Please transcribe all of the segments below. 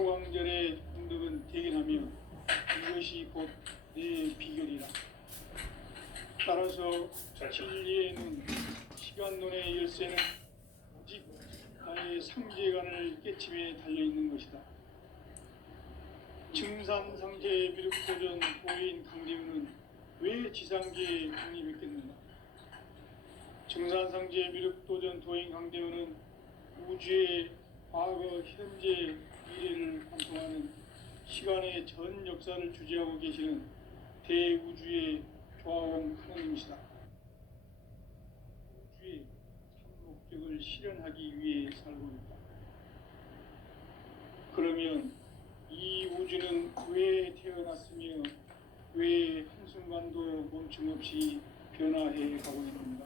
소강절의 공덕은 대견하며 이것이 곧 내 비결이라. 따라서 진리의 눈, 시간론의 열쇠는 오직 나의 상제관을 깨침에 달려있는 것이다. 증산상제 미륵도전 보인 강대우는 왜 지상계에 강림했겠는가? 증산상제 미륵도전 도인 강대우는 우주의 과거, 현재, 미래를 관통하는 시간의 전 역사를 주재하고 계시는 대우주의 조화원 하나님이시다. 우주의 참 목적을 실현하기 위해 살고 있다. 그러면 이 우주는 왜 태어났으며 왜 한순간도 멈춤없이 변화해 가고 있는가?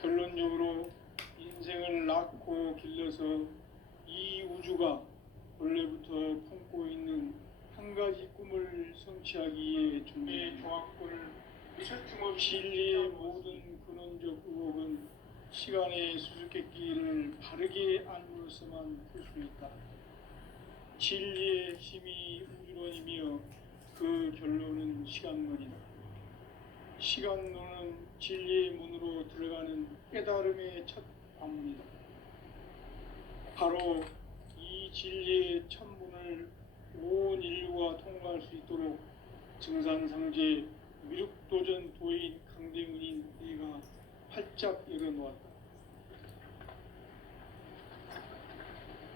결론적으로 인생을 낳고 길러서 이 우주가 원래부터 품고 있는 한 가지 꿈을 성취하기에 준비의 종합권을 틈없이 진리의 모든 근원적 의혹은 시간의 수수께끼를 바르게 알므로서만 풀 수 있다. 진리의 핵심이 우주론이며 그 결론은 시간론이다. 시간론은 진리의 문으로 들어가는 깨달음의 첫 관문이다. 바로 이 진리의 첫 문을 온 인류가 통과할 수 있도록 증산상제 미륵도전 도인 강대문인 내가 활짝 열어놓았다.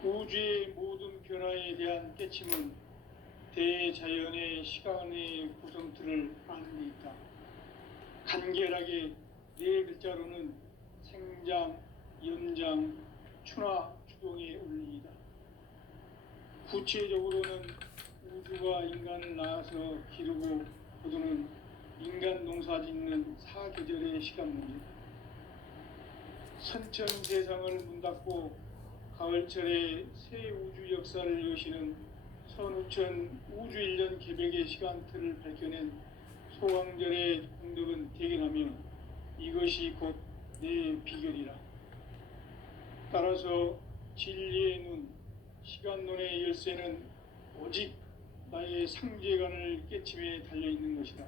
우주의 모든 변화에 대한 깨침은 대자연의 시간의 구성틀을 아는 데 있다. 간결하게 네 글자로는 생장, 연장, 추나, 추동의 원리이다. 구체적으로는 우주가 인간을 낳아서 기르고 거두는 인간 농사짓는 사계절의 시간문이다. 선천 세상을 문 닫고 가을철에 새 우주 역사를 여시는 선우천 우주 1년 개백의 시간틀을 밝혀낸 소강절의 공덕은 대견하며 이것이 곧 내 비결이라. 따라서 진리의 눈, 시간론의 열쇠는 오직 나의 상제관을 깨침에 달려있는 것이다.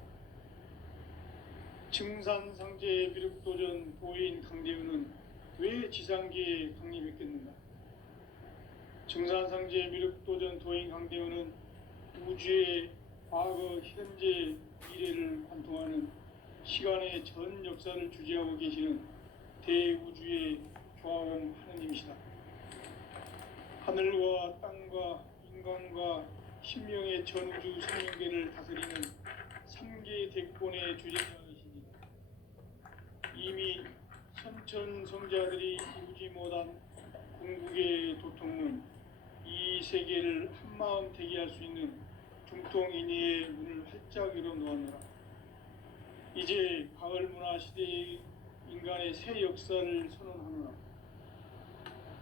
증산상제 미륵도전 보인 강대우는 왜 지상계에 강림했겠는가? 증산상제 미륵도전 도인 강대우는 우주의 과거, 현재, 미래를 관통하는 시간의 전 역사를 주재하고 계시는 대우주의 조화원 하느님이시다. 하늘과 땅과 인간과 신명의 전우주 생명계를 다스리는 3계 대권의 주재자이시니 이미 선천성자들이 이루지 못한 궁극의 도통은 이 세계를 한마음 되게 할 수 있는 중통인의의 문을 활짝 열어놓았노라. 이제 가을 문화 시대의 인간의 새 역사를 선언하노라.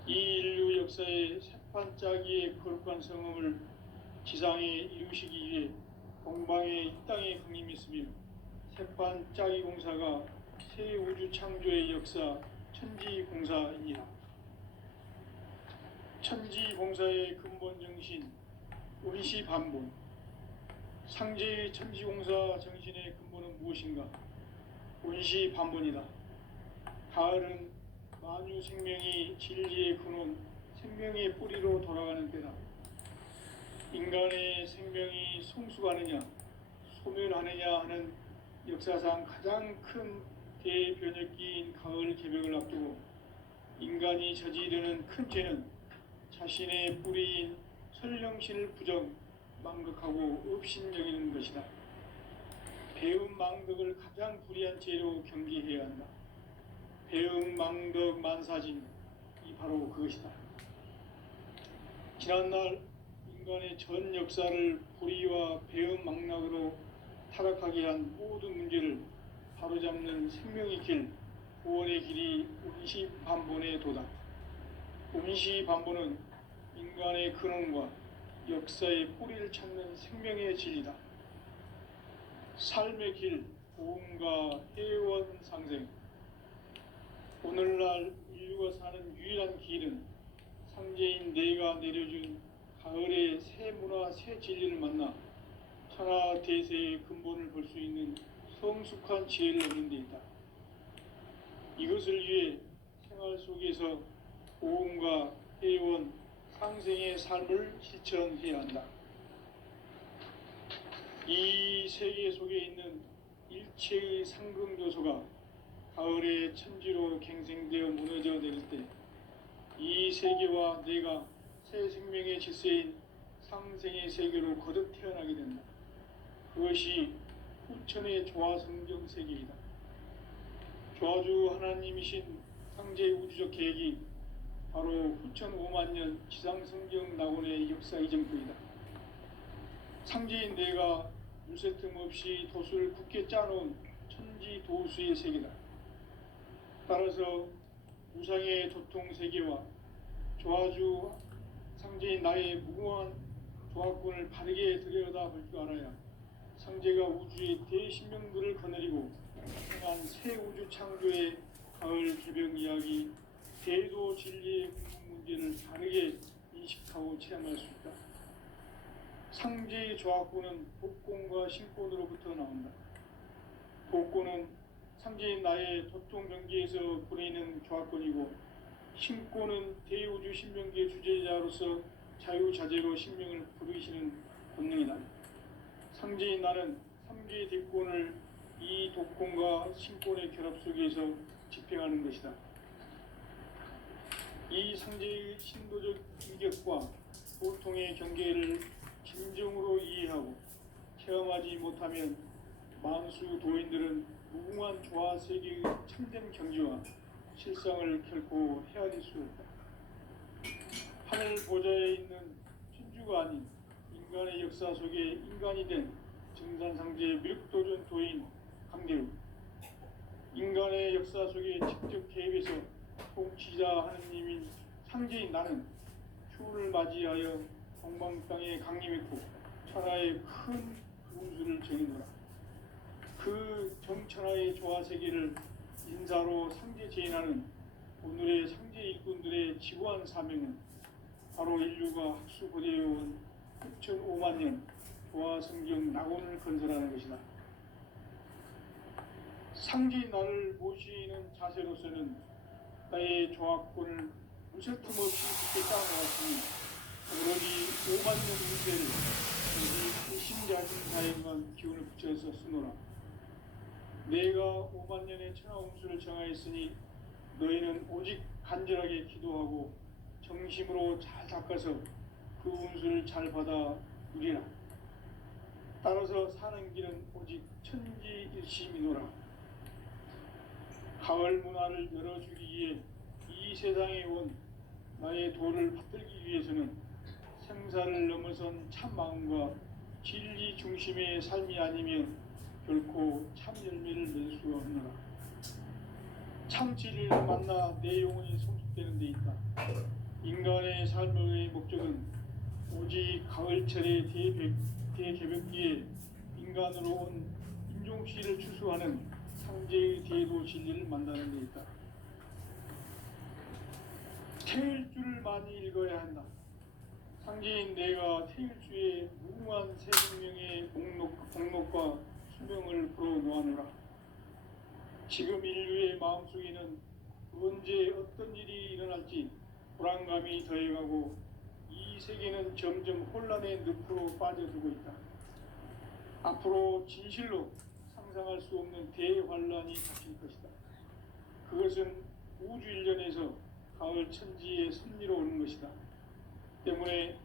이 인류 역사의 새판짜기의 거룩한 성음을 지상에 이루시기 위해 공방에 이 땅에 강림했으며 새판짜기 공사가 새 우주 창조의 역사 천지공사입니다. 천지공사의 근본 정신 원시반본. 상제의 천지공사 정신의 근본은 무엇인가? 원시반본이다. 가을은 만유 생명이 진리의 근원, 생명의 뿌리로 돌아가는 때다. 인간의 생명이 성숙하느냐, 소멸하느냐 하는 역사상 가장 큰 대변혁기인 가을 개벽을 앞두고 인간이 저지르는 큰 죄는 자신의 뿌리인 설령신을 부정, 망극하고 업신여기는 것이다. 배음 망덕을 가장 불의한 죄로 경계해야 한다. 배음 망덕 만사진, 이 바로 그것이다. 지난날 인간의 전 역사를 불의와 배음 망락으로 타락하게 한 모든 문제를 바로잡는 생명의 길, 구원의 길이 원시반본에 도다. 원시반본은 인간의 근원과 역사의 뿌리를 찾는 생명의 진리다. 삶의 길, 고음과 해원 상생. 오늘날 인류가 사는 유일한 길은 상제인 내가 내려준 가을의 새 문화 새 진리를 만나 천하 대세의 근본을 볼 수 있는 성숙한 지혜를 얻는 데 있다. 이것을 위해 생활 속에서 보험과 회원, 상생의 삶을 실천해야 한다. 이 세계 속에 있는 일체의 상금 요소가 가을의 천지로 갱생되어 무너져 내릴 때 이 세계와 내가 새 생명의 질서인 상생의 세계로 거듭 태어나게 된다. 그것이 후천의 조화성경 세계이다. 조화주 하나님이신 상제 우주적 계획이 바로 후천 5만 년 지상성경 낙원의 역사 이전부이다. 상제인 내가 유세 틈 없이 도수를 굳게 짜놓은 천지 도수의 세계다. 따라서 우상의 도통 세계와 조화주 상제인 나의 무궁한 조화권을 바르게 들여다볼 줄 알아야 상제가 우주의 대신명들을 거느리고 행한 새 우주 창조의 가을 개병 이야기, 대도 진리의 궁극 문제를 다르게 인식하고 체험할 수 있다. 상제의 조화권은 복권과 신권으로부터 나온다. 복권은 상제인 나의 도통 경계에서 보내는 조화권이고, 신권은 대우주 신명기의 주제자로서 자유자재로 신명을 부르시는 본능이다. 상제인 나는 3개의 대권을 이 독권과 신권의 결합 속에서 집행하는 것이다. 이 상제의 신도적 인격과 보통의 경계를 진정으로 이해하고 체험하지 못하면 만수 도인들은 무궁한 조화 세계의 참된 경지와 실상을 결코 헤아릴 수 없다. 하늘 보좌에 있는 천주가 아닌 인간의 역사 속에 인간이 된 정산상제 미륵도전 도인 강대우, 인간의 역사 속에 직접 개입해서 통치자 하느님인 상제인 나는 추운을 맞이하여 동방 땅에 강림했고 천하의 큰 운수를 정해노라. 그 정천하의 조화세계를 인사로 상제 제인하는 오늘의 상제 일꾼들의 지구한 사명은 바로 인류가 학수고대해온 6,5만 년 조화성경 낙원을 건설하는 것이다. 상제인 나를 모시는 자세로서는 나의 조화권을 무쇠틈 없이 굳게 쌓아놓았으니 오로지 5만 년 운세를 오직 신자신사에만 기운을 붙여서 쓰노라. 내가 5만 년의 천하 운수를 정하였으니 너희는 오직 간절하게 기도하고 정심으로 잘 닦아서 그 운수를 잘 받아 누리라. 따라서 사는 길은 오직 천지일심이노라. 가을 문화를 열어주기 위해 이 세상에 온 나의 도를 받들기 위해서는 생사를 넘어선 참 마음과 진리 중심의 삶이 아니면 결코 참 열매를 맺을 수가 없노라. 참 진리를 만나 내 영혼이 성숙되는 데 있다. 인간의 삶의 목적은 오직 가을철의 대개벽기에 인간으로 온 인종씨를 추수하는 상제의 대도 진리를 만나는 데 있다. 태일주를 많이 읽어야 한다. 상제인 내가 태일주의 무궁한 새 생명의 목록과 수명을 불어놓아노라. 지금 인류의 마음속에는 언제 어떤 일이 일어날지 불안감이 더해가고 이 세계는 점점 혼란의 늪으로 빠져들고 있다. 앞으로 진실로 상상할 수 없는 대환란이 닥칠 것이다. 그것은 우주 일련에서 가을 천지의 섭리로 오는 것이다. 때문에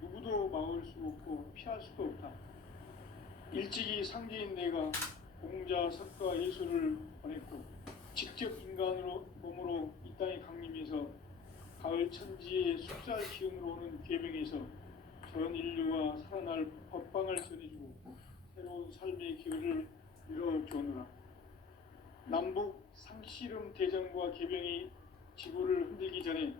누구도 막을 수 없고 피할 수도 없다. 일찍이 상제인 내가 공자, 석가, 예수를 보냈고 직접 인간으로 몸으로 이 땅에 강림해서 가을 천지의 숫살 기운으로 오는 계명에서 전 인류와 살아날 법방을 전해주고 새로운 삶의 기회를 이뤄주노라. 남북 상씨름 대전과 개병이 지구를 흔들기 전에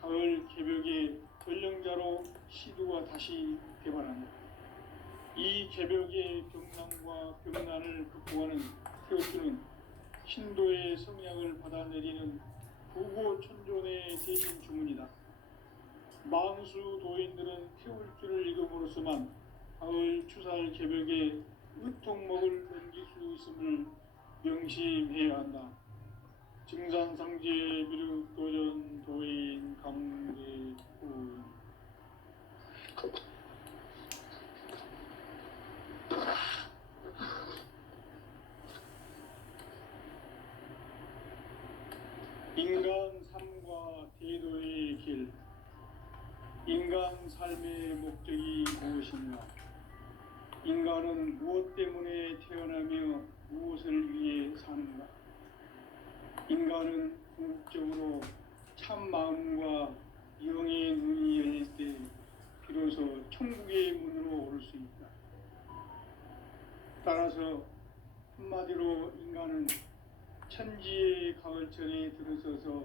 가을 개벽의 전령자로 시두가 다시 개발한다. 이 개벽의 경난과 병난을 극복하는 태어주는 신도의 성향을 받아내리는 부고천존의 대신 주문이다. 만수 도인들은 태울 줄을 익음으로써만 가을 추살 개벽에 으통목을 넘길 수 있음을 명심해야 한다. 증산상제 미륵 도전 도인 강대구 인간 삶과 대도의 길. 인간 삶의 목적이 무엇인가? 인간은 무엇 때문에 태어나며 무엇을 위해 사는가? 인간은 궁극적으로 참 마음과 영의 눈이 열릴 때 비로소 천국의 문으로 오를 수 있다. 따라서 한마디로 인간은 천지의 가을철에 들어서서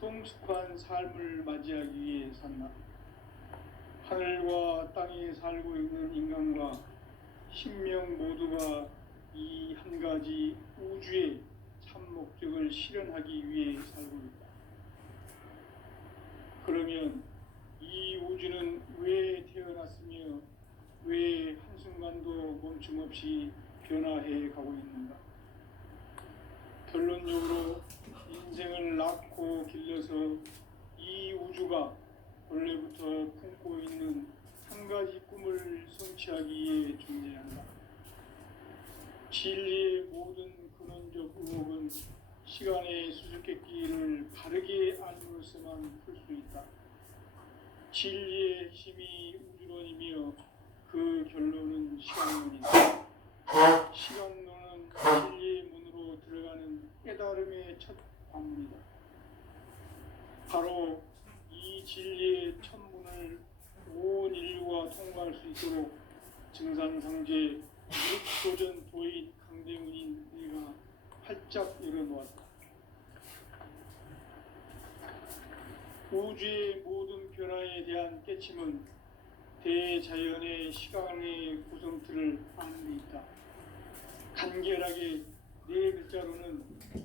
성숙한 삶을 맞이하기 위해 산다. 하늘과 땅에 살고 있는 인간과 신명 모두가 이 한 가지 우주의 참 목적을 실현하기 위해 살고 있다. 그러면 이 우주는 왜 태어났으며 왜 한순간도 멈춤 없이 변화해 가고 있는가? 결론적으로 인생을 낳고 길러서 이 우주가 원래부터 품고 있는 한 가지 꿈을 성취하기 위해 존재한다. 진리의 모든 근원적 의혹은 시간의 수수께끼를 바르게 알므로서만 풀 수 있다. 진리의 핵심이 우주론이며 그 결론은 시간론이다. 시간론은 진리의 문으로 들어가는 깨달음의 첫 관문이다. 바로 이 진리의 첫 문을 온 인류가 통과할 수 있도록 증산상제 미륵도전 도인 강대훈인 네가 활짝 열어놓았다. 우주의 모든 변화에 대한 깨침은 대자연의 시간의 구성틀을 아는 데 있다. 간결하게 네 글자로는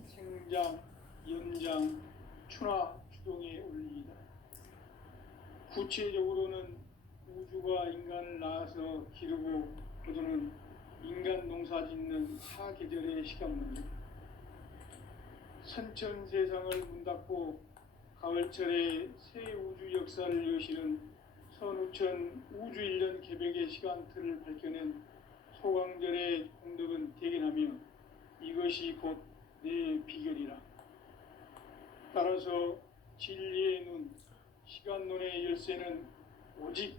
생장, 연장, 추나 추동의 원리이다. 구체적으로는 우주가 인간을 낳아서 기르고 거두는 인간 농사 짓는 사계절의 시간문이다. 선천 세상을 문 닫고 가을철에 새 우주 역사를 여시는 선우천 우주 1년 개벽의 시간틀을 밝혀낸 소강절의 공덕은 대견하며 이것이 곧 내 비결이라. 따라서 진리의 눈, 시간론의 열쇠는 오직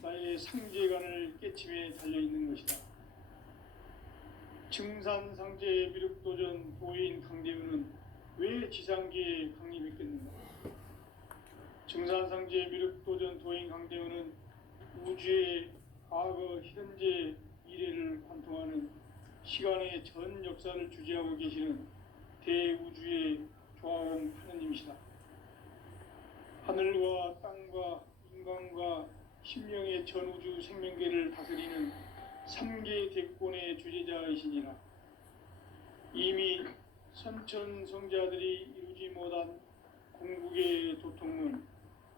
나의 상제관을 깨침에 달려있는 것이다. 증산상제 미륵도전 도인 강대훈은 왜 지상계에 강림했겠는가? 증산상제 미륵도전 도인 강대훈은 우주의 과거, 현재, 미래를 관통하는 시간의 전 역사를 주재하고 계시는 대우주의 조화원 하느님이시다. 하늘과 땅과 인간과 신명의 전우주 생명계를 다스리는 3계 대권의 주재자이시니라. 이미 선천성자들이 이루지 못한 궁극의 도통은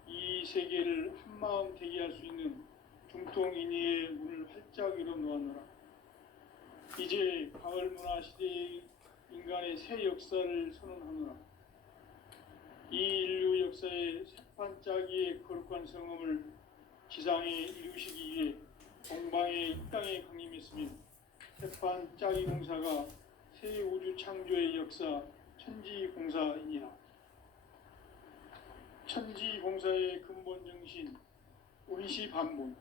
이 세계를 한마음 되게 할 수 있는 중통인의의 문을 활짝 열어놓았노라. 이제 가을 문화 시대의 인간의 새 역사를 선언하노라. 이 인류 역사의 새판짜기의 거룩한 성음을 지상에 이루시기 위해 동방의 이 땅에 강림했으며 새판짜기 공사가 새 우주 창조의 역사 천지공사이니라. 천지공사의 근본 정신 원시반본.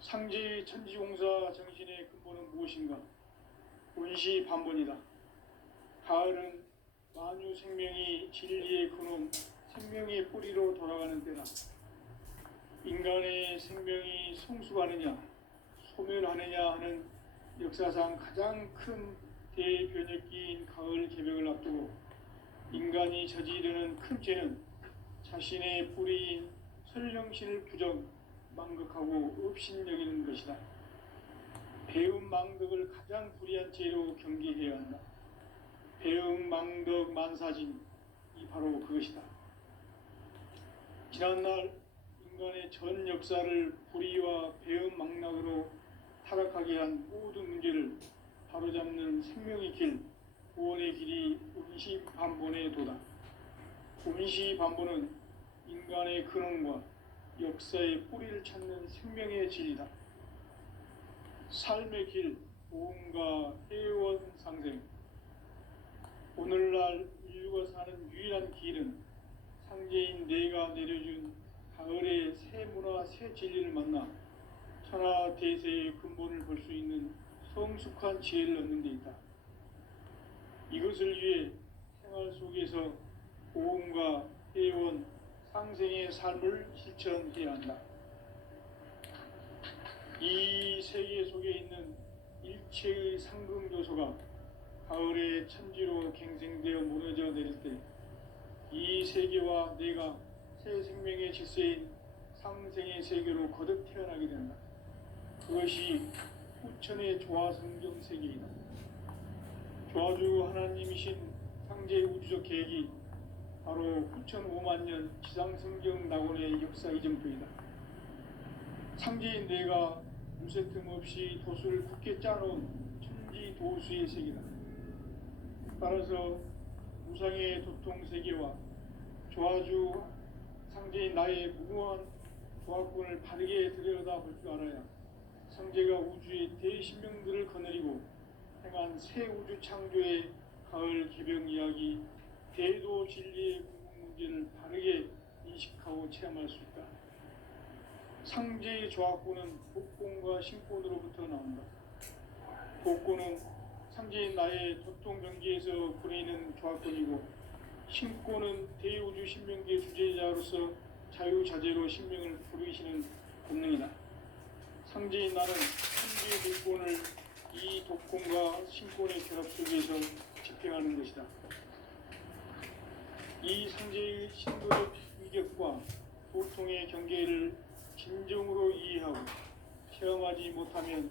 상제의 천지공사 정신의 근본은 무엇인가? 원시반본이다. 가을은 만유 생명이 진리의 근원, 생명의 뿌리로 돌아가는 때다. 인간의 생명이 성숙하느냐, 소멸하느냐 하는 역사상 가장 큰 대변혁기인 가을 개벽을 앞두고 인간이 저지르는 큰 죄는 자신의 뿌리인 설령신을 부정, 망극하고 업신여기는 것이다. 배움 망덕을 가장 불의한 죄로 경계해야 한다. 배움 망덕 만사진이 바로 그것이다. 지난날 인간의 전 역사를 불의와 배은망락으로 타락하게 한 모든 문제를 바로잡는 생명의 길, 구원의 길이 운시반본에 도다. 운시반본은 인간의 근원과 역사의 뿌리를 찾는 생명의 진리다. 삶의 길, 보험과 회원 상생. 오늘날 인류가 사는 유일한 길은 상제인 내가 내려준 가을의 새 문화, 새 진리를 만나 천하 대세의 근본을 볼 수 있는 성숙한 지혜를 얻는 데 있다. 이것을 위해 생활 속에서 보험과 회원, 상생의 삶을 실천해야 한다. 이 세계 속에 있는 일체의 상승조소가 가을의 천지로 갱생되어 무너져 내릴 때 이 세계와 내가 새 생명의 질서인 상생의 세계로 거듭 태어나게 된다. 그것이 후천의 조화성경 세계이다. 조화주 하나님이신 상제의 우주적 계획이 바로 후천 5만 년 지상성경 낙원의 역사 이정표이다. 상제인 내가 무쇠틈 없이 도수를 굳게 짜놓은 천지 도수의 세계다. 따라서 우상의 도통 세계와 조화주 상제인 나의 무궁한 조화권을 바르게 들여다볼 줄 알아야 상제가 우주의 대신명들을 거느리고 행한 새 우주 창조의 가을 개병 이야기, 대도 진리의 궁극 문제를 바르게 인식하고 체험할 수 있다. 상제의 조화권은 복권과 신권으로부터 나온다. 복권은 상제인 나의 도통 경계에서 보내는 조화권이고, 신권은 대우주 신명계 주제자로서 자유자재로 신명을 부르시는 본능이다. 상제인 나는 천지의 복권을 이 독권과 신권의 결합 속에서 집행하는 것이다. 이 상제의 신도적 위격과 보통의 경계를 진정으로 이해하고 체험하지 못하면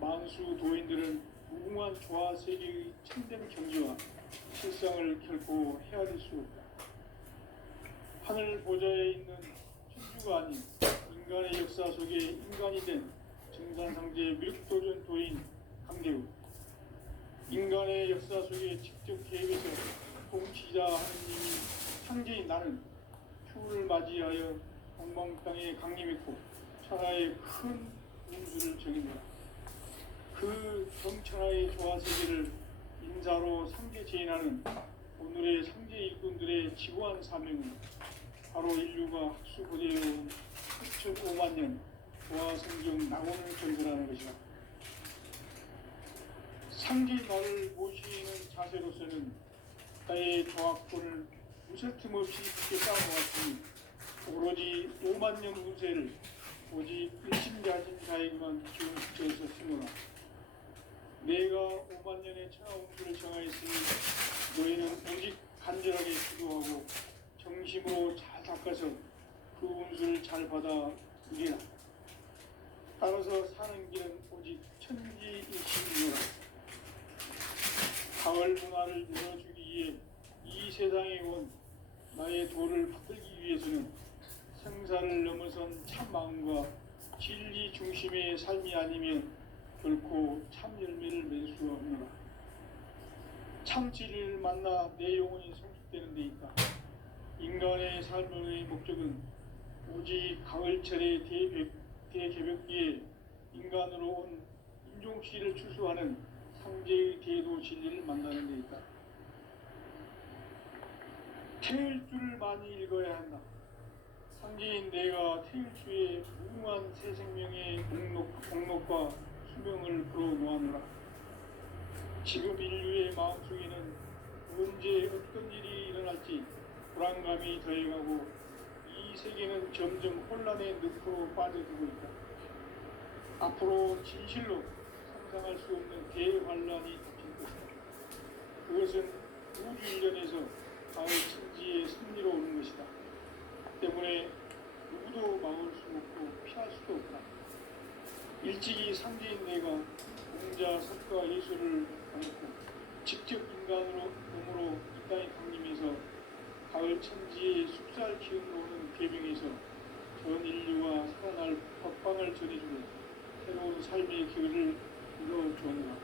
만수 도인들은 무궁한 조화 세계의 참된 경지와 실상을 결코 헤아릴 수 없다. 하늘 보좌에 있는 천주가 아닌 인간의 역사 속에 인간이 된 정산상제의 밀도전 도인 강대우, 인간의 역사 속에 직접 개입해서 통치자 하느님이 상제인 나는 추우를 맞이하여 동방땅에 강림했고 천하의 큰 운수를 정인노라. 그 정천하의 조화세계를 인사로 상제 제인하는 오늘의 상제 일꾼들의 지구한 사명은 바로 인류가 학수고대해온 8,5만 년 조화성경 낙원을 전달하는 것이다. 상제 나를 모시는 자세로서는 나의 조화권을 무쇠틈 없이 굳게 쌓아놓았으니 오로지 5만 년 운세를 오직 일심가진 자에게만 기운 시켜서 쓰노라. 내가 5만 년의 천하 운수를 정하였으니 너희는 오직 간절하게 기도하고 정심으로 잘 닦아서 그 운수를 잘 받아 누리라. 따라서 사는 길은 오직 천지일심이노라. 가을 문화를 열어주기 위해 이 세상에 온 나의 도를 받들기 위해서는 생사를 넘어선 참 마음과 진리 중심의 삶이 아니면 결코 참 열매를 맺을 수 없노라. 참 진리를 만나 내 영혼이 성숙되는 데 있다. 인간의 삶의 목적은 오직 가을철의 대개벽기에 인간으로 온 인종씨를 추수하는 상제의 대도 진리를 만나는 데 있다. 태일 줄을 많이 읽어야 한다. 상제인 내가 태일주의 무궁한 새 생명의 목록과 수명을 불어놓아노라. 지금 인류의 마음속에는 언제 어떤 일이 일어날지 불안감이 더해가고 이 세계는 점점 혼란의 늪으로 빠져들고 있다. 앞으로 진실로 상상할 수 없는 대환란이 닥칠 것이다. 그것은 우주 일련에서 가을 천지의 승리로 오는 것이다. 때문에 누구도 막을 수 없고 피할 수도 없다. 일찍이 상제인 내가 공자, 석가, 예수를 받고 직접 인간으로 몸으로 이 땅에 강림해서 가을 천지의 숲살 기운으로 오는 계명에서 전 인류와 살아날 법방을 전해주고 새로운 삶의 기회를 열어주었노라.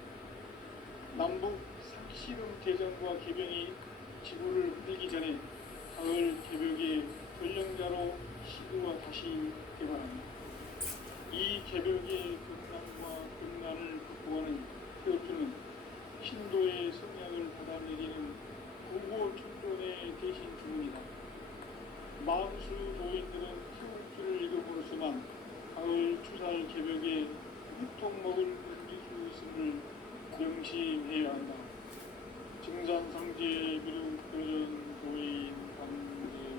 남북 상시름 대전과 개병이 지구를 흔들기 전에 가을 개벽의 전령자로 시드와 다시 개발합니다. 이 개벽의 극난과 극난을 극복하는 태어투는 신도의 성향을 받아내리는 구고 천존의 대신 주문이다. 마음수 노인들은 태국주를 읽어보로서만 가을 추살 개벽에 유통 먹을 은기수 있음을 명심해야 한다. 증산상제 비록 도전 도인 강제후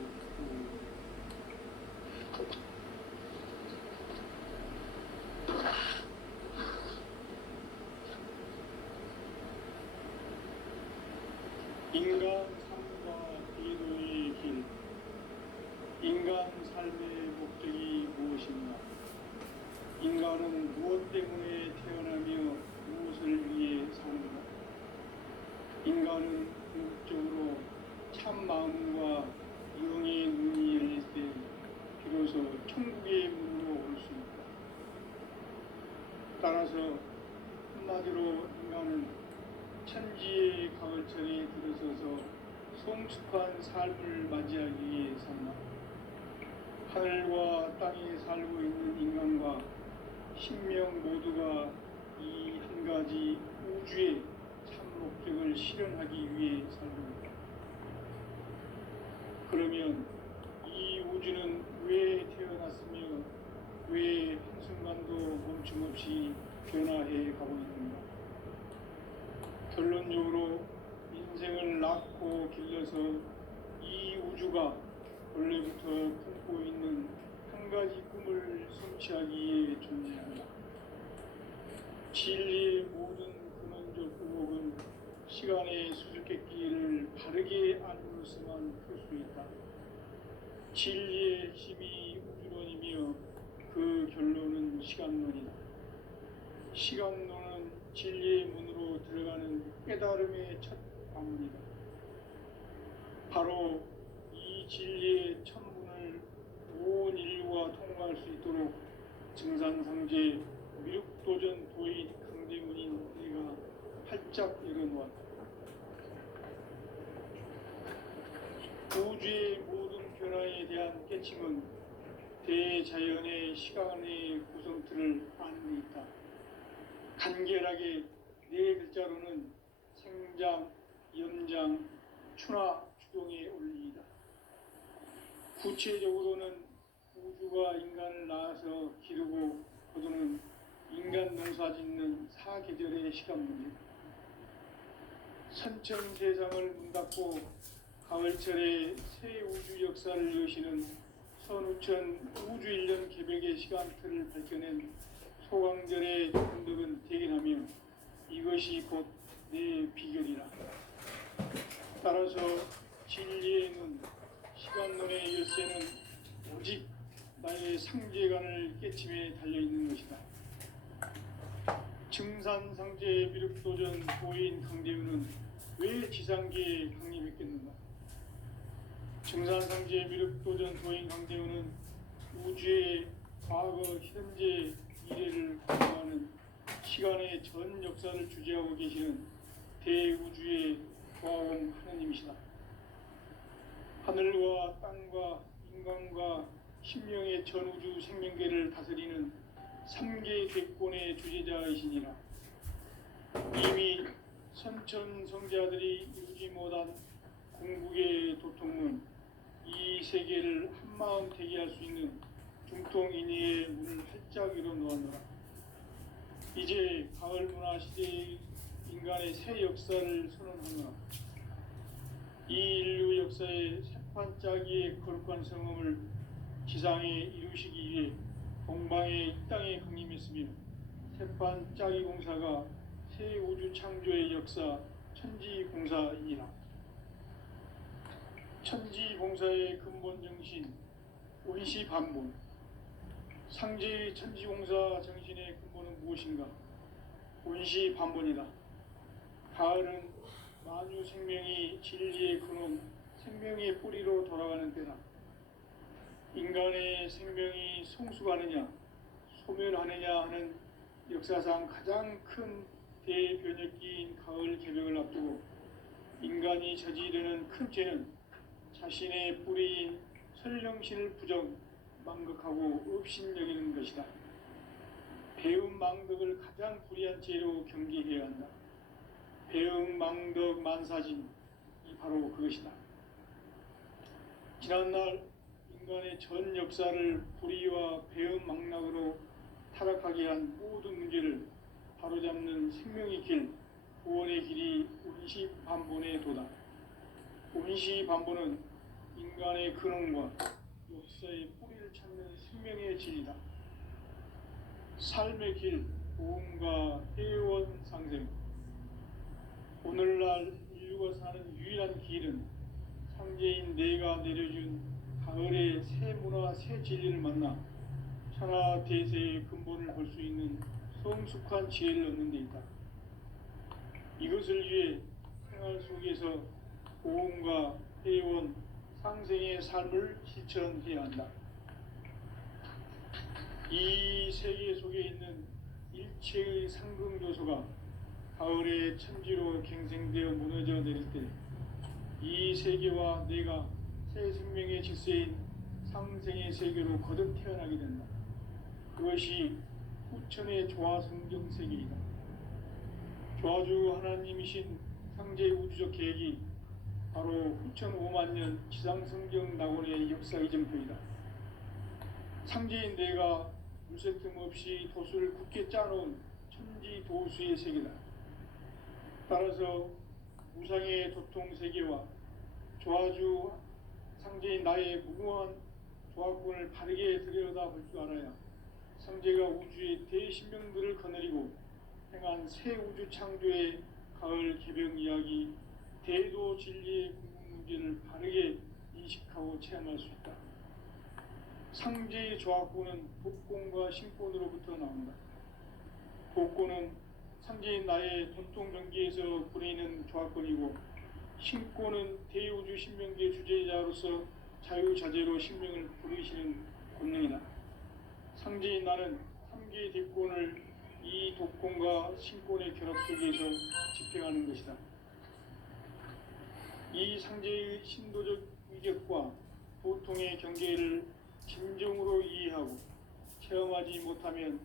인간 삶과 기도의 길. 인간 삶의 목적이 무엇인가? 인간은 무엇 때문에 태어나며 무엇을 위해 사는가? 인간은 궁극적으로 참 마음과 영의 눈이 열릴 때 비로소 천국의 문으로 올 수 있다. 따라서 한마디로 인간은 천지의 가을철에 들어서서 성숙한 삶을 맞이하기 위해 산다. 하늘과 땅에 살고 있는 인간과 신명 모두가 이 한 가지 우주의 참 목적을 실현하기 위해 살고 있다. 그러면 이 우주는 왜 태어났으며 왜 한순간도 멈춤없이 변화해 가고 있는가? 결론적으로 인생을 낳고 길러서 이 우주가 원래부터 품고 있는 한 가지 꿈을 성취하기 위해 존재한다. 진리의 모든 근원적 의혹은 시간의 수수께끼를 바르게 알고서만 풀 수 있다. 진리의 핵심이 우주론이며 그 결론은 시간론이다. 시간론은 진리의 문으로 들어가는 깨달음의 첫 관문이다. 바로 이 진리의 첫 문을 온 인류가 통과할 수 있도록 증산상제 미륵도전 도인 강대문인 내가 활짝 열어놓았다. 우주의 모든 변화에 대한 깨침은 대자연의 시간의 구성틀을 아는 데 있다. 간결하게 네 글자로는 생장, 연장, 추나 추동의 원리이다. 구체적으로는 우주가 인간을 낳아서 기르고 거두는 인간 농사 짓는 사계절의 시간 문제. 선천 세상을 문 닫고 가을철에 새 우주 역사를 여시는 선우천 우주 1년 개벽의 시간틀을 밝혀낸 소강절의 공덕은 대견하며 이것이 곧 내 비결이라. 따라서 진리의 눈, 시간론의 열쇠는 오직 나의 상제관을 깨침에 달려있는 것이다. 증산상제 미륵도전 도인 강대우는 왜 지상계에 강림했겠는가? 증산상제 미륵도전 도인 강대우는 우주의 과거, 현재, 미래를 관통하는 시간의 전 역사를 주재하고 계시는 대우주의 과원 하느님이시다. 하늘과 땅과 인간과 신명의 전우주 생명계를 다스리는 3계 객권의 주재자이시니라. 이미 선천성자들이 이루지 못한 궁극의 도통은 이 세계를 한마음 되게 할 수 있는 중통인의의 문을 활짝 열어놓았노라. 이제 가을 문화 시대의 인간의 새 역사를 선언하노라. 이 인류 역사의 새판짜기의 거룩한 성음을 지상에 이루시기 위해 동방의 이 땅에 강림했으며 새판짜기 공사가 새 우주 창조의 역사 천지공사이니라. 천지공사의 근본 정신 원시반본. 상제의 천지공사 정신의 근본은 무엇인가? 원시반본이다. 가을은 만유 생명이 진리의 근원, 생명의 뿌리로 돌아가는 때다. 인간의 생명이 성숙하느냐 소멸하느냐 하는 역사상 가장 큰 대변혁기인 가을 개벽을 앞두고 인간이 저지르는 큰 죄는 자신의 뿌리인 설령신을 부정, 망극하고 업신여기는 것이다. 배움 망덕을 가장 불의한 죄로 경계해야 한다. 배움 망덕 만사진이 바로 그것이다. 지난날 인간의 전 역사를 불의와 배움 망락으로 타락하게 한 모든 문제를 바로잡는 생명의 길, 구원의 길이 운시반본의 도다. 운시반본은 인간의 근원과 역사의 뿌리를 찾는 생명의 진리다. 삶의 길, 보험과 회원 상생. 오늘날 인류가 사는 유일한 길은 상제인 내가 내려준 가을의 새 문화, 새 진리를 만나 천하 대세의 근본을 볼 수 있는 성숙한 지혜를 얻는 데 있다. 이것을 위해 생활 속에서 보험과 회원, 상생의 삶을 실천해야 한다. 이 세계 속에 있는 일체의 상승 요소가 가을의 천지로 갱생되어 무너져 내릴 때 이 세계와 내가 새 생명의 질서인 상생의 세계로 거듭 태어나게 된다. 그것이 후천의 조화성경 세계이다. 조화주 하나님이신 상제 우주적 계획이 바로 후천 5만 년 지상성경 낙원의 역사 이정표이다. 상제인 내가 물새틈 없이 도수를 굳게 짜놓은 천지 도수의 세계다. 따라서 무상의 도통 세계와 조화주 상제인 나의 무궁한 조화권을 바르게 들여다볼 줄 알아야 상제가 우주의 대신명들을 거느리고 행한 새 우주 창조의 가을 개벽 이야기, 대도 진리의 궁극 문제를 바르게 인식하고 체험할 수 있다. 상제의 조화권은 복권과 신권으로부터 나온다. 복권은 상제인 나의 돈통 경계에서 부리는 조화권이고, 신권은 대우주 신명계 주제자로서 자유자재로 신명을 부르시는 권능이다. 상제인 나는 3개의 대권을 이 독권과 신권의 결합 속에서 집행하는 것이다. 이 상제의 신도적 위격과 보통의 경계를 진정으로 이해하고 체험하지 못하면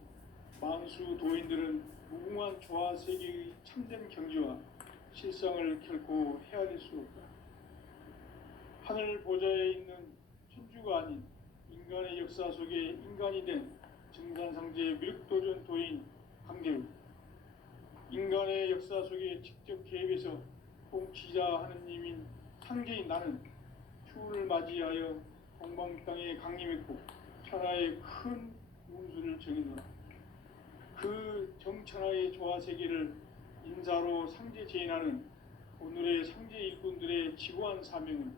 만수 도인들은 무궁한 조화 세계의 참된 경지와 실상을 결코 헤아릴 수 없다. 하늘 보좌에 있는 천주가 아닌 인간의 역사 속에 인간이 된 증산상제의 밀도전 도인 강대우, 인간의 역사 속에 직접 개입해서 통치자 하느님인 상제인 나는 추운을 맞이하여 동방 땅에 강림했고 천하의 큰 운수를 정해놓아 그 정천하의 조화 세계를 인사로 상제 제인하는 오늘의 상제 일꾼들의 지고한 사명은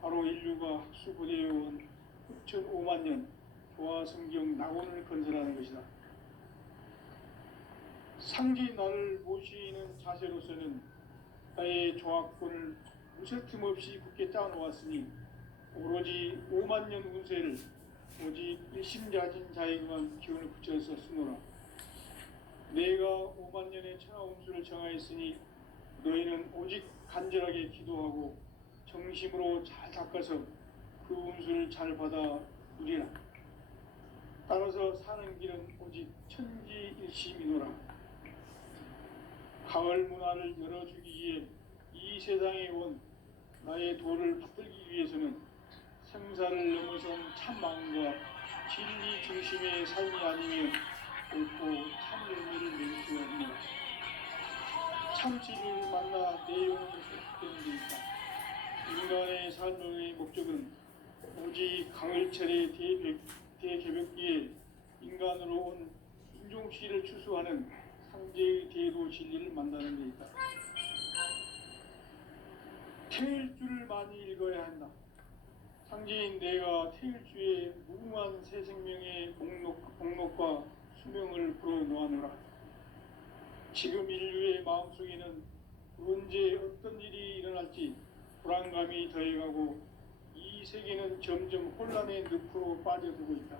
바로 인류가 학수고대해온 후천 5만 년 조화 성경 낙원을 건설하는 것이다. 상제인 나를 모시는 자세로서는 나의 조화권을 무쇠틈 없이 굳게 짜놓았으니 오로지 5만 년 운세를 오직 일심자진 자에게만 기운을 붙여서 쓰노라. 내가 5만 년의 천하 운수를 정하였으니 너희는 오직 간절하게 기도하고 정심으로 잘 닦아서 그 운수를 잘 받아 누리라. 따라서 사는 길은 오직 천지일심이노라. 가을 문화를 열어주기 위해 이 세상에 온 나의 도를 받들기 위해서는 생사를 넘어선 참 마음과 진리 중심의 삶이 아니면 결코 참 열매를 낼 수 없는 참 진리를 만나 내 영혼이 회복되는 데 있다. 인간의 삶의 목적은 오직 가을철의 대개벽기에 인간으로 온 인종시를 추수하는 상제의 대도 진리를 만나는 데 있다. 태일주를 많이 읽어야 한다. 상제인 내가 태일주의 무궁한 새 생명의 목록과 수명을 불어놓아노라. 지금 인류의 마음속에는 언제 어떤 일이 일어날지 불안감이 더해가고 이 세계는 점점 혼란의 늪으로 빠져들고 있다.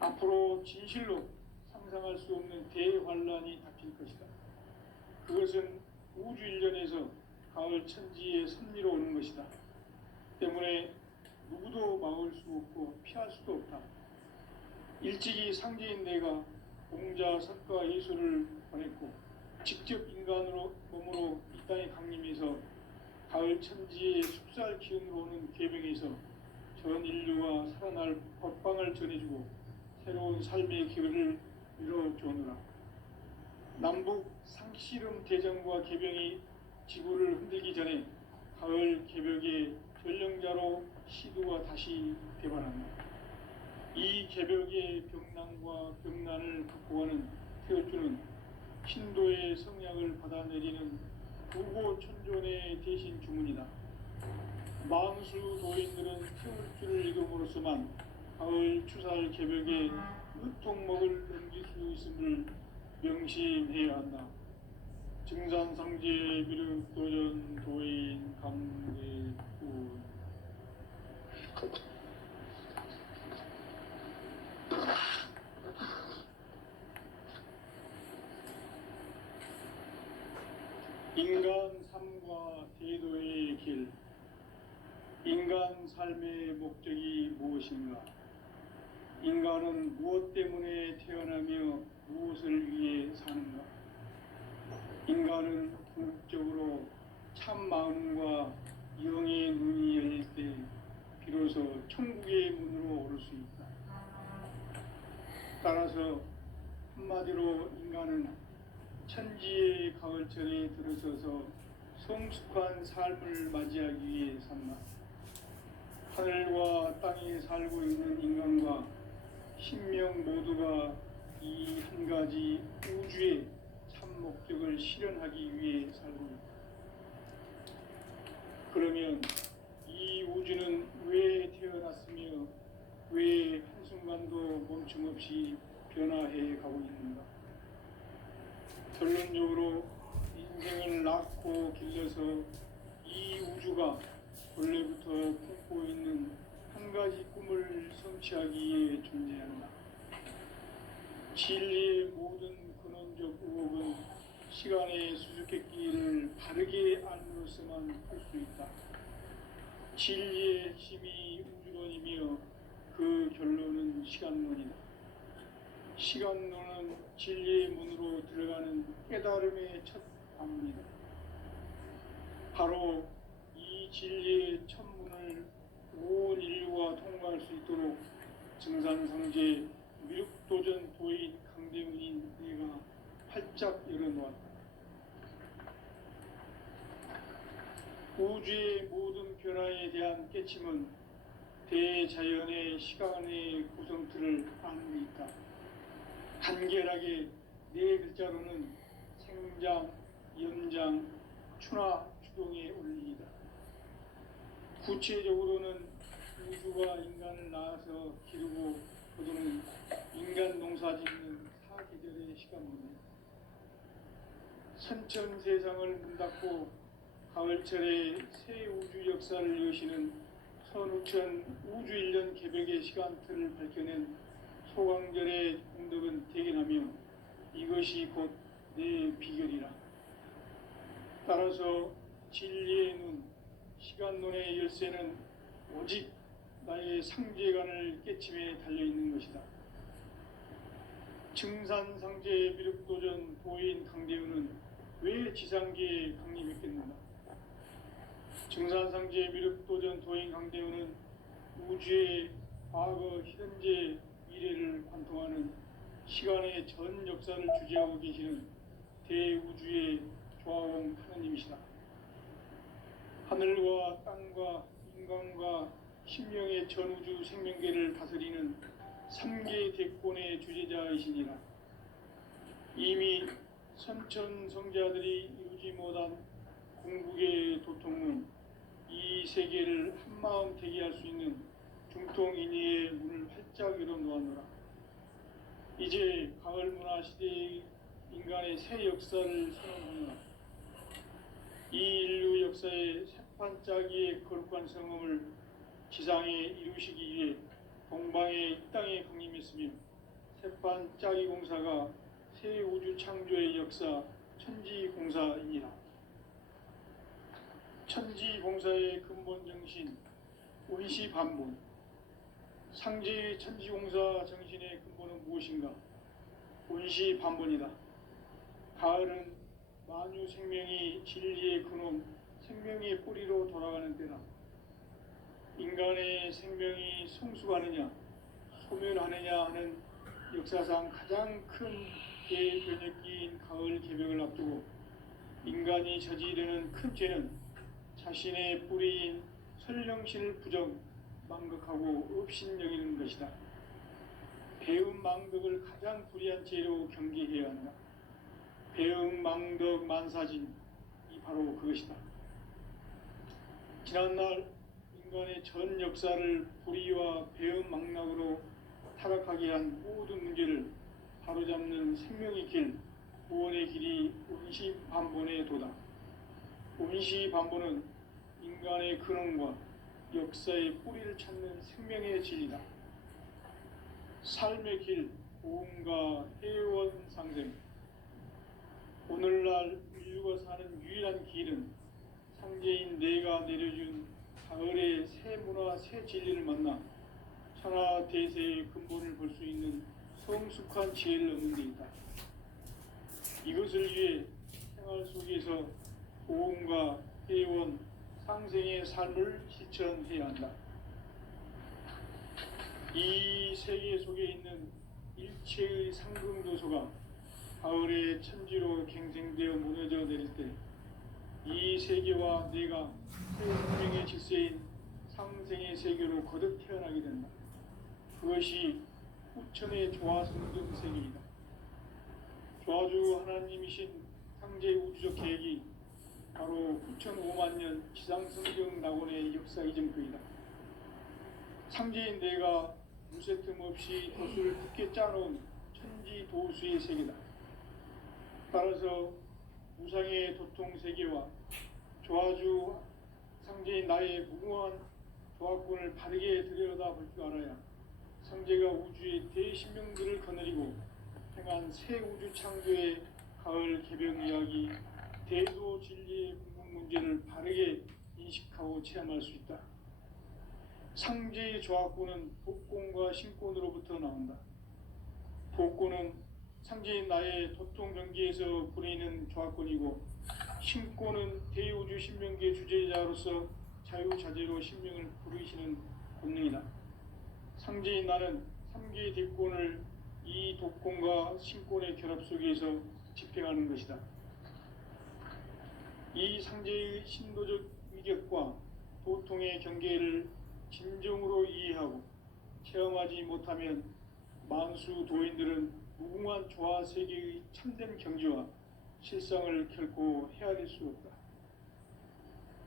앞으로 진실로 상상할 수 없는 대환란이 닥칠 것이다. 그것은 우주 일련에서 가을 천지의 섭리로 오는 것이다. 때문에 누구도 막을 수 없고 피할 수도 없다. 일찍이 상제인 내가 공자, 석가, 예수를 보냈고 직접 인간으로 몸으로 이 땅에 강림해서 가을 천지의 숲살 기운으로 오는 계명에서 전 인류가 살아날 법방을 전해주고 새로운 삶의 기회를 이뤄주오노라. 남북 상씨름 대전과 계병이 지구를 흔들기 전에 가을 개벽의 전령자로 시도가 다시 개발한다. 이 개벽의 병난과 병난을 극복하는 태어주는 신도의 성약을 받아내리는 부고천존의 대신 주문이다. 만수 도인들은 태울주를 읽음으로써만 가을 추살 개벽의 으통목을 넘길 수 있음을 명심해야 한다. 증산상제 비륵도전 도인 강대구. 인간 삶과 대도의 길. 인간 삶의 목적이 무엇인가? 인간은 무엇 때문에 태어나며 무엇을 위해 사는가? 인간은 궁극적으로 참 마음과 영의 눈이 열릴 때 비로소 천국의 문으로 오를 수 있다. 따라서 한마디로 인간은 천지의 가을철에 들어서서 성숙한 삶을 맞이하기 위해 산다. 하늘과 땅에 살고 있는 인간과 신명 모두가 이 한 가지 우주의 참 목적을 실현하기 위해 살고 있다. 그러면 이 우주는 왜 태어났으며 왜 한순간도 멈춤 없이 변화해 가고 있는가? 결론적으로 인생을 낳고 길러서 이 우주가 원래부터 품고 있는 한 가지 꿈을 성취하기 위해 존재한다. 진리의 모든 근원적 의혹은 시간의 수수께끼를 바르게 알므로서만 할 수 있다. 진리의 핵심이 우주론이며 그 결론은 시간론이다. 시간론은 진리의 문으로 들어가는 깨달음의 첫 관문이다. 바로 이 진리의 첫 문을 온 인류가 통과할 수 있도록 증산상제 미륵도전 도인 강대문인 내가 활짝 열어놓았다. 우주의 모든 변화에 대한 깨침은 대자연의 시간의 구성틀을 아는 데 있다. 간결하게 네 글자로는 생장, 연장, 추나 추동의 원리이다. 구체적으로는 우주가 인간을 낳아서 기르고 거두는 인간 농사짓는 사계절의 시간입니다. 선천 세상을 문 닫고 가을철에 새 우주 역사를 여시는 선우천 우주 1년 개벽의 시간틀을 밝혀낸 소강절의 공덕은 대견하며 이것이 곧 내 비결이라. 따라서 진리의 눈, 시간론의 열쇠는 오직 나의 상제관을 깨침에 달려있는 것이다. 증산상제 미륵도전 도인 강대우는 왜 지상계에 강림했겠는가? 증산상제 미륵도전 도인 강대우는 우주의 과거, 현재, 미래를 관통하는 시간의 전 역사를 주재하고 계시는 대우주의 조화원 하나님이시다. 하늘과 땅과 인간과 신명의 전우주 생명계를 다스리는 3계 대권의 주제자이시니라. 이미 선천성자들이 이루지 못한 궁극의 도통은 이 세계를 한마음 되게 할 수 있는 중통인의의 문을 활짝 열어놓았노라. 이제 가을 문화 시대의 인간의 새 역사를 선언하노라. 이 인류 역사의 새판짜기의 거룩한 성음을 지상에 이루시기 위해 동방의 이 땅에 강림했으며 새판 짜기 공사가 새 우주 창조의 역사 천지공사이니라. 천지공사의 근본 정신 원시반본. 상제의 천지공사 정신의 근본은 무엇인가? 원시반본이다. 가을은 만유 생명이 진리의 근원, 생명의 뿌리로 돌아가는 때다. 인간의 생명이 성숙하느냐, 소멸하느냐 하는 역사상 가장 큰 대변혁기인 가을 개벽을 앞두고 인간이 저지르는 큰 죄는 자신의 뿌리인 설령신을 부정, 망극하고 업신여기는 것이다. 배음 망덕을 가장 불의한 죄로 경계해야 한다. 배음 망덕 만사진이 바로 그것이다. 지난날 인간의 전 역사를 불의와 배음 망락으로 타락하게 한 모든 문제를 바로잡는 생명의 길, 구원의 길이 원시반본의 도다. 원시반본은 인간의 근원과 역사의 뿌리를 찾는 생명의 진리다. 삶의 길, 보험과 해원상생. 오늘날 인류가 사는 유일한 길은 상제인 내가 내려준 가을의 새 문화, 새 진리를 만나 천하 대세의 근본을 볼 수 있는 성숙한 지혜를 얻는 데 있다. 이것을 위해 생활 속에서 보험과 해원, 상생의 삶을 실천해야 한다. 이 세계 속에 있는 일체의 상승도소가 가을의 천지로 갱생되어 무너져 내릴 때 이 세계와 내가 새 생명의 질서인 상생의 세계로 거듭 태어나게 된다. 그것이 후천의 조화성등 세계이다. 조화주 하나님이신 상제 우주적 계획이 바로 9,500,000년 지상성경 낙원의 역사 이전표이다. 상제인 내가 무쇠 틈 없이 도수를 굳게 짜놓은 천지 도수의 세계다. 따라서 무상의 도통 세계와 조화주 상제인 나의 무궁한 조화권을 바르게 들여다볼 줄 알아야 상제가 우주의 대신명들을 거느리고 행한 새 우주 창조의 가을 개벽 이야기, 대도 진리의 궁극 문제를 바르게 인식하고 체험할 수 있다. 상제의 조화권은 복권과 신권으로부터 나온다. 복권은 상제인 나의 도통 경계에서 부리는 조화권이고, 신권은 대우주 신명계 주제자로서 자유자재로 신명을 부르시는 권능이다. 상제인 나는 3개의 대권을 이 독권과 신권의 결합 속에서 집행하는 것이다. 이 상제의 신도적 위격과 도통의 경계를 진정으로 이해하고 체험하지 못하면 만수 도인들은 무궁한 조화 세계의 참된 경지와 실상을 결코 헤아릴 수 없다.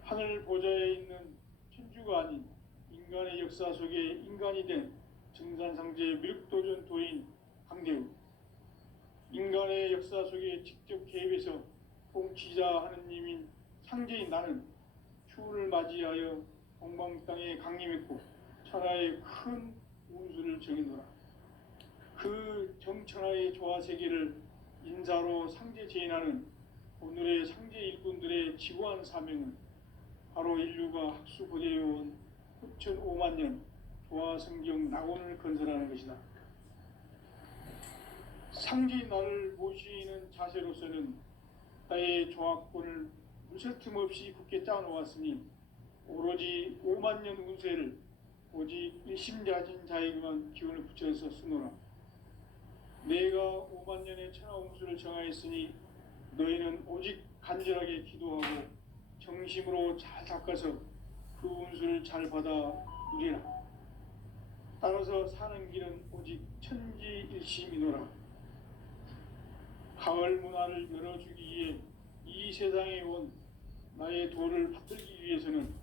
하늘 보좌에 있는 천주가 아닌 인간의 역사 속에 인간이 된 증산상제 미륵도전 도인 강대우, 인간의 역사 속에 직접 개입해서 통치자 하느님인 상제인 나는 추운을 맞이하여 동방 땅에 강림했고 천하의 큰 운수를 정해놓으라. 그 정천하의 조화 세계를 인사로 상제 제인하는 오늘의 상제 일꾼들의 지구한 사명은 바로 인류가 학수고대해온 9,500,000년 조화 성경 낙원을 건설하는 것이다. 상제인 나를 모시는 자세로서는 나의 조화권을 무쇠 틈 없이 굳게 짜놓았으니 오로지 50,000년 운세를 오직 일심자진 자에게만 기운을 붙여서 쓰노라. 내가 50,000년의 천하 운수를 정하였으니 너희는 오직 간절하게 기도하고 정심으로 잘 닦아서 그 운수를 잘 받아 누리라. 따라서 사는 길은 오직 천지일심이노라. 가을 문화를 열어주기 위해 이 세상에 온 나의 도를 받들기 위해서는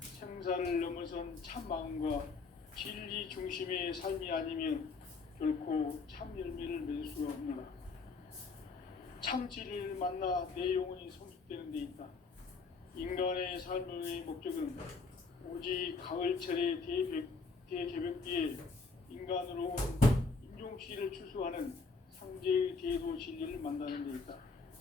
생사를 넘어선 참 마음과 진리 중심의 삶이 아니면 결코 참 열매를 맺을 수가 없노라. 참 진리를 만나 내 영혼이 성숙되는 데 있다. 인간의 삶의 목적은 오직 가을철의 대개벽기에 인간으로 온 인종시를 추수하는 상제의 대도 진리를 만나는 데 있다.